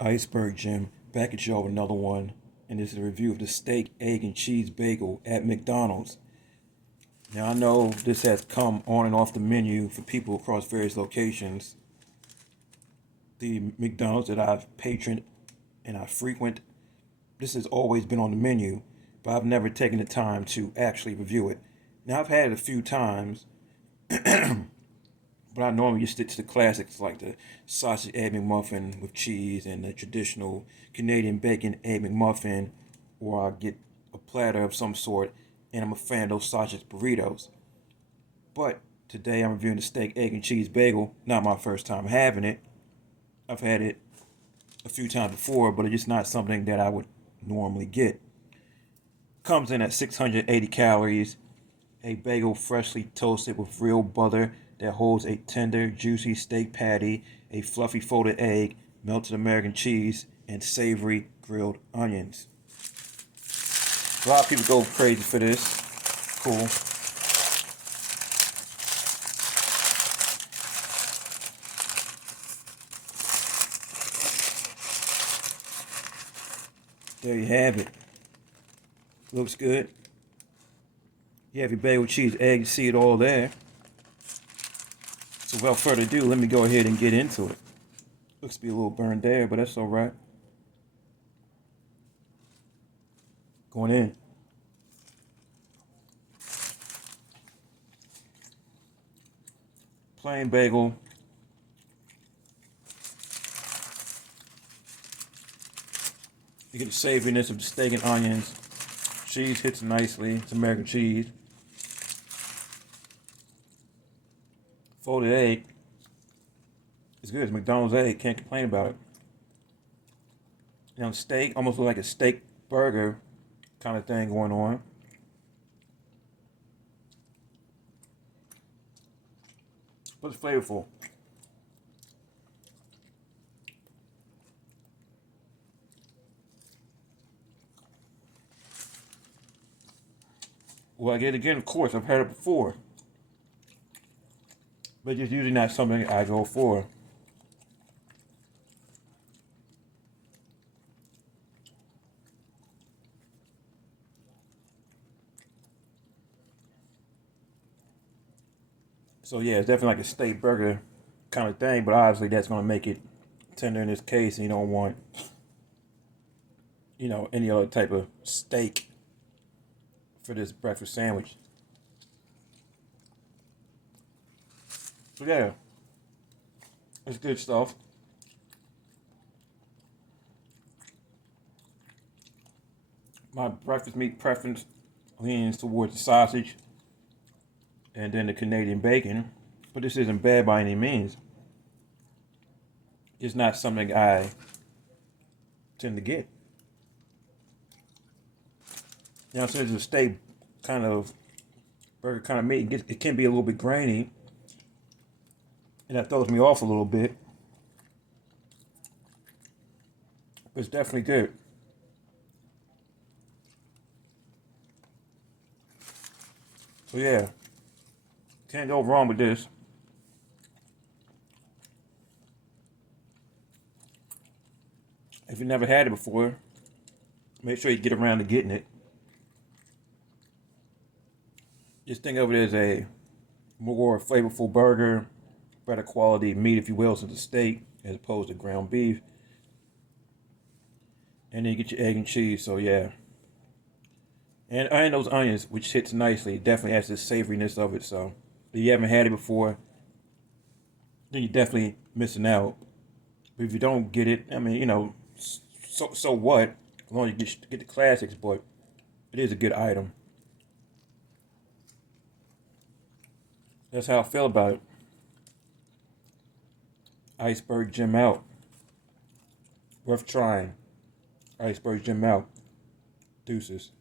Iceberg, Jim, back at y'all with another one, and this is a review of the steak, egg, and cheese bagel at McDonald's. Now, I know this has come on and off the menu for people across various locations. The McDonald's that I've patroned and I frequent, this has always been on the menu, but I've never taken the time to actually review it. Now, I've had it a few times, but I normally just stick to the classics like the sausage egg McMuffin with cheese and the traditional Canadian bacon egg McMuffin, or I get a platter of some sort, and I'm a fan of those sausage burritos. But today I'm reviewing the steak, egg, and cheese bagel. Not my first time having it. I've had it a few times before, but it's just not something that I would normally get. Comes in at 680 calories, a bagel freshly toasted with real butter that holds a tender, juicy steak patty, a fluffy folded egg, melted American cheese, and savory grilled onions. A lot of people go crazy for this. Cool. There you have it. Looks good. You have your bagel, cheese, egg, you see it all there. So without further ado, let me go ahead and get into it. Looks to be a little burned there, but that's alright. Going in. Plain bagel. You get the savoriness of the steak and onions. Cheese hits nicely. It's American cheese. Folded egg. It's good. It's McDonald's egg. Can't complain about it. You know, steak almost look like a steak burger kind of thing going on. But it's flavorful. Well, I get it again, of course. I've had it before. But it's usually not something I go for. So yeah, it's definitely like a steak burger kind of thing, but obviously that's gonna make it tender in this case, and you don't want, any other type of steak for this breakfast sandwich. So yeah, it's good stuff. My breakfast meat preference leans towards the sausage and then the Canadian bacon, but this isn't bad by any means. It's not something I tend to get. Since it's a steak kind of burger kind of meat, it can be a little bit grainy, and that throws me off a little bit. But it's definitely good. So yeah, can't go wrong with this. If you've never had it before, make sure you get around to getting it. Just think of it as a more flavorful burger, better quality meat, if you will, since it's steak, as opposed to ground beef. And then you get your egg and cheese, so yeah. And those onions, which hits nicely, definitely has this savoriness of it, so if you haven't had it before, then you're definitely missing out. But if you don't get it, I mean, so what? As long as you get the classics, but it is a good item. That's how I feel about it. Iceberg Jim out. Worth trying. Iceberg Jim out. Deuces.